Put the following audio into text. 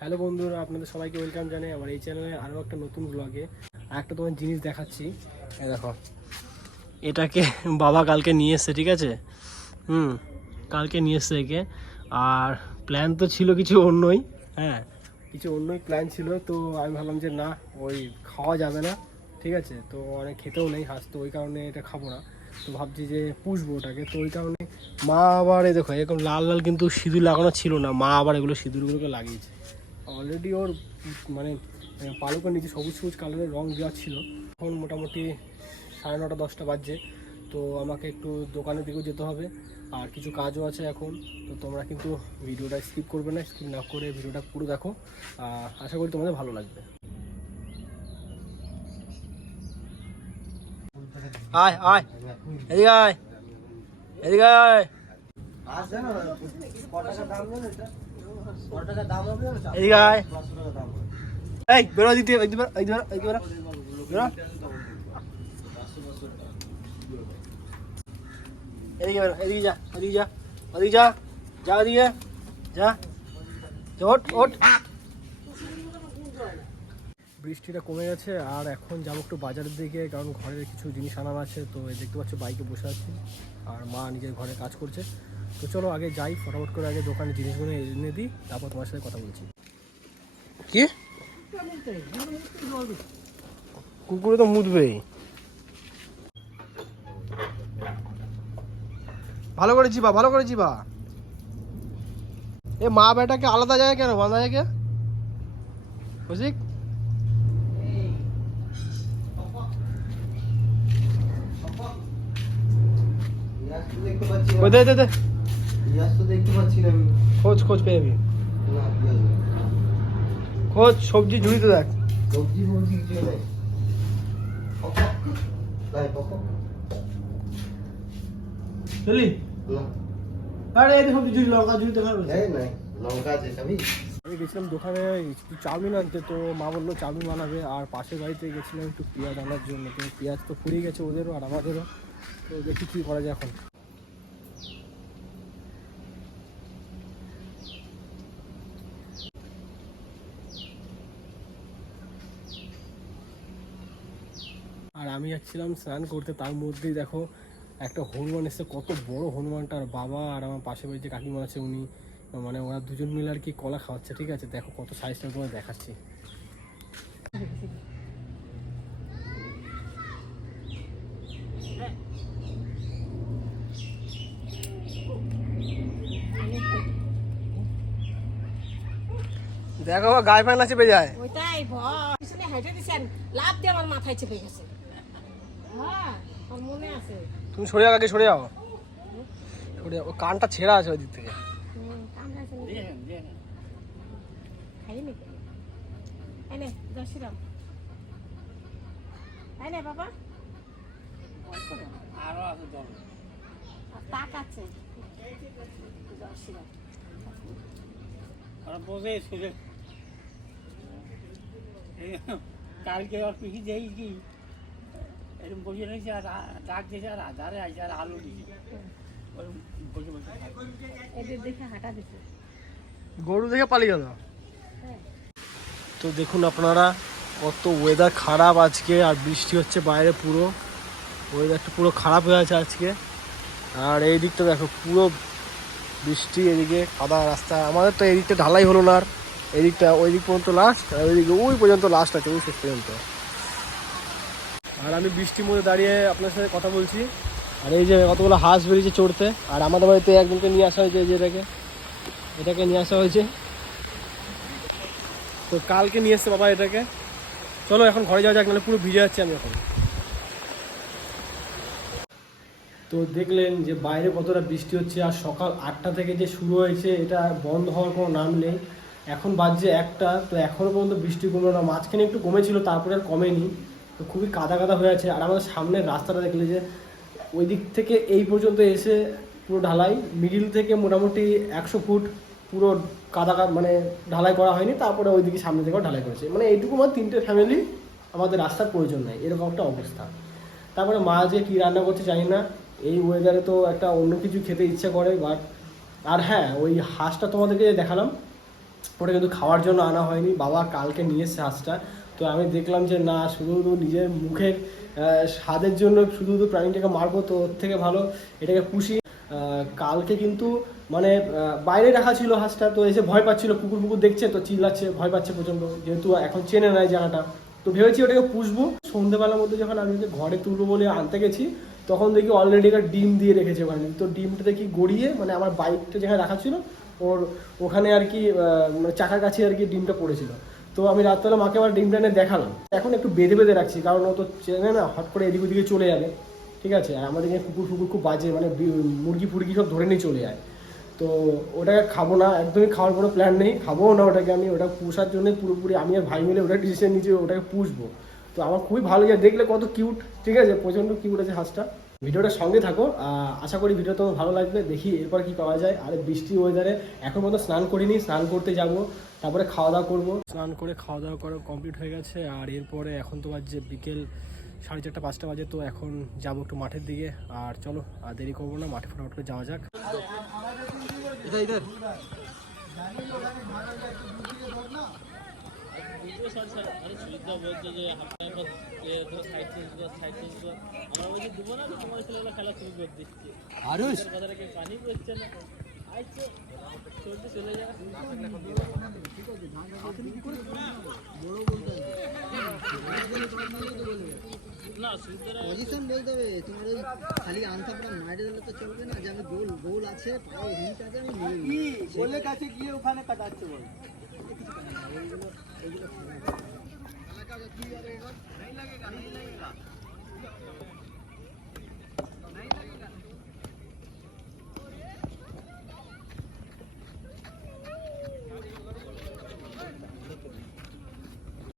Hello বন্ধুরা, আপনাদের সবাইকে ওয়েলকাম জানাই আমার এই চ্যানেলে আরও একটা নতুন ব্লগে। আর একটা তোমার জিনিস দেখাচ্ছি, এই দেখো। এটাকে বাবা কালকে নিয়ে এসছে, ঠিক আছে? কালকে নিয়ে এসছে একে। আর প্ল্যান তো ছিল কিছু অন্যই, হ্যাঁ কিছু অন্যই প্ল্যান ছিল। তো আমি ভাবলাম যে না, ওই খাওয়া যাবে না, ঠিক আছে? তো অনেক খেতেও নেই হাঁস, তো ওই কারণে এটা খাবো না। তো ভাবছি যে পুষবো ওটাকে, তো ওই কারণে মা আবার এই দেখো এরকম লাল লাল কিন্তু সিঁদুর লাগানো ছিল না, মা আবার এগুলো সিঁদুরগুলোকে লাগিয়েছে। অলরেডি ওর মানে পালকের নিচে সবুজ সবুজ কালারের রং দেওয়া ছিল। এখন মোটামুটি 9:30 10টা বাজছে। তো আমাকে একটু দোকানের দিকেও যেতে হবে, আর কিছু কাজও আছে এখন। তো তোমরা কিন্তু ভিডিওটা স্কিপ করবে না, স্কিপ না করে ভিডিওটা পুরো দেখো। আশা করি তোমাদের ভালো লাগবে। আয় আয়, এদিকে আয়, এদিকে আয়, এদিকে আয়। এই বেরো, দিতে বেরো। এদিকে বেরো, এদিকে যা, ওদিকে যা, ওদিকে যা, যা ওদিকে যা, ওঠ। বৃষ্টিটা কমে গেছে, আর এখন যাবো একটু বাজারের দিকে, কারণ ঘরের কিছু জিনিস আনার আছে। তো দেখতে পাচ্ছ বাইকে বসে আছি, আর মা নিজের ঘরে কাজ করছে। তো চলো আগে যাই, ফটাফট করে আগে দোকানে জিনিসগুলো এনে দিই, তারপর তোমার সাথে কথা বলছি। কি কুকুরে তো মুতবেই। ভালো করে চিবা, ভালো করে চিবা। এ মা বেটাকে আলাদা জায়গায় কেন বাঁধা জায়গা? কৌশিক, খোঁজ পেয়ে যাবি, খোঁজ সবজি ঝুড়িতে দেখ। চলি আরে এই সবজি ঝুড়ি, লঙ্কা ঝুড়িতে খাবে। আমি গেছিলাম দোকানে একটু চাউমিন আনতে, তো মা বললো চাউমিন বানাবে। আর পাশের বাড়িতে গেছিলাম একটু পেঁয়াজ আনার জন্য, তো পেঁয়াজ তো ফুরিয়ে গেছে ওদেরও আর আমাদেরও। তো দেখি কী করা যায় এখন। আর আমি যাচ্ছিলাম স্নান করতে, তার মধ্যেই দেখো একটা হনুমান এসছে। কত বড় হনুমানটা! আর বাবা আর আমার পাশে বাড়িতে কাকিমা আছে, উনি মানে ওরা দুজন মিলে আর কি কলা খাওয়াচ্ছে, ঠিক আছে? দেখো কত সাইজটা তোমায় দেখাচ্ছি। দেখো গায়ে পায়ে না চেপে যায়। ওইটাই ভয়, পিছনে হেঁটে দিছেন, লাভ দিয়ে আমার মাথায় চেপে গেছে। হ্যাঁ মনে আছে। তুমি সরে যাও, আগে সরে যাও, সরে যাও। কানটা ছেঁড়া আছে ওই দিক থেকে। বাবা আরো আছে, তাক আছে কালকে আর পিঠি দেই কি এরকম বসে রয়েছে, আর ডাক দিয়েছে, আর আধারে আইসে, আর আলু দিয়েছে, বসে বসে এদের দেখে হাঁটা দিচ্ছে, গরু দেখে পালিয়ে গেল। তো দেখুন আপনারা, কত ওয়েদার খারাপ আজকে, আর বৃষ্টি হচ্ছে বাইরে, পুরো ওয়েদারটা পুরো খারাপ হয়ে আছে আজকে। আর এই দিকটা দেখো পুরো বৃষ্টি, এদিকে কাদা রাস্তা। আমাদের তো এই দিকটা ঢালাই হলো না, আর এই দিকটা ওই দিক পর্যন্ত লাস্ট, আর ওইদিকে ওই পর্যন্ত লাস্ট আছে, ওই শেষ পর্যন্ত। আর আমি বৃষ্টির মধ্যে দাঁড়িয়ে আপনার সাথে কথা বলছি। আর এই যে কতগুলো হাঁস বেরিয়েছে চড়তে, আর আমাদের বাড়িতে একজনকে নিয়ে আসা হয়েছে, যে এটাকে নিয়ে আসা হয়েছে। তো কালকে নিয়ে এসছে বাবা এটাকে। চলো এখন ঘরে যাওয়া যাক, নাহলে পুরো ভিজে যাচ্ছি আমি এখন। তো দেখলেন যে বাইরে কতটা বৃষ্টি হচ্ছে, আর সকাল 8টা থেকে যে শুরু হয়েছে, এটা বন্ধ হওয়ার কোনো নাম নেই। এখন বাজছে 1টা, তো এখনও পর্যন্ত বৃষ্টি কমলো না। মাঝখানে একটু কমেছিল, তারপরে আর কমেনি। তো খুবই কাদা কাদা হয়ে আছে। আর আমাদের সামনের রাস্তাটা দেখলে যে ওই দিক থেকে এই পর্যন্ত এসে পুরো ঢালাই, মিডিল থেকে মোটামুটি 100 ফুট পুরো কাদা মানে ঢালাই করা হয়নি, তারপরে ওই দিকে সামনে থেকেও ঢালাই করেছে। মানে এইটুকু মানে 3টে ফ্যামিলি আমাদের রাস্তার প্রয়োজন নেই, এরকম একটা অবস্থা। তারপরে মা যে কী রান্না করছে জানি না, এই ওয়েদারে তো একটা অন্য কিছু খেতে ইচ্ছা করে। বাট আর হ্যাঁ, ওই হাঁসটা তোমাদেরকে দেখালাম, ওটা কিন্তু খাওয়ার জন্য আনা হয়নি, বাবা কালকে নিয়ে এসছে হাঁসটা। তো আমি দেখলাম যে না, শুধু শুধু নিজের মুখের স্বাদের জন্য শুধু শুধু প্রাণীটাকে মারবো, তো ওর থেকে ভালো এটাকে পুষি। কালকে কিন্তু মানে বাইরে রাখা ছিল হাঁসটা, তো এসে ভয় পাচ্ছিল, কুকুর ফুকুর দেখছে তো চিল্লাচ্ছে, ভয় পাচ্ছে প্রচণ্ড, যেহেতু এখন চেনে নেয় জায়গাটা। তো ভেবেছি ওটাকে পুষবো। সন্ধ্যেবেলার মধ্যে যখন আমি ওকে ঘরে তুলবো বলে আনতে গেছি, তখন দেখি অলরেডি একটা ডিম দিয়ে রেখেছে ওখানে। তো ডিমটা দেখি গড়িয়ে মানে আমার বাইকটা যেখানে রাখা ছিল ওর ওখানে আর কি মানে চাকার কাছে আর কি ডিমটা পড়েছিল। তো আমি রাত্রেবেলা মাকে আবার ডিমটা এনে দেখালাম। এখন একটু বেঁধে বেঁধে রাখছি, কারণ ও তো চেনে না, হট করে এদিক ওদিকে চলে যাবে, ঠিক আছে। আর আমাদের এখানে কুকুর ফুকুর খুব বাজে, মানে মুরগি ফুরগি সব ধরে নিয়ে চলে যায়। তো ওটাকে খাবো না, একদমই খাওয়ার কোনো প্ল্যান নেই, খাবোও না ওটাকে। আমি ওটা পুষার জন্য পুরোপুরি আমি আর ভাই মিলে ওটা ডিসিশন নিয়েছি ওটাকে পুষবো। তো আমার খুবই ভালো লাগে দেখলে, কত কিউট, ঠিক আছে, প্রচণ্ড কিউট আছে হাঁসটা। ভিডিওটার সঙ্গে থাকো, আশা করি ভিডিও তোমার ভালো লাগবে। দেখি এরপর কি পাওয়া যায়। আর বৃষ্টি ওয়েদারে এখন মতো স্নান করিনি, স্নান করতে যাব, তারপরে খাওয়া দাওয়া করবো। স্নান করে খাওয়া দাওয়া করা কমপ্লিট হয়ে গেছে। আর এরপরে এখন তো বাজছে বিকেল 4:30 5টা বাজে। তো এখন যাবো একটু মাঠের দিকে। আর চলো আর দেরি করবো না, মাঠে ফটাফট করে যাওয়া যাক। পজিশন বলতে হবে তোমার, ওই খালি আনসারটা মাইরে দিলে তো চলবে না যে আমি গোল গোল আছে পায়ে হিট আছে আমি গোলের কাছে গিয়ে ওখানে কাটাচ্ছে বল। এইগুলো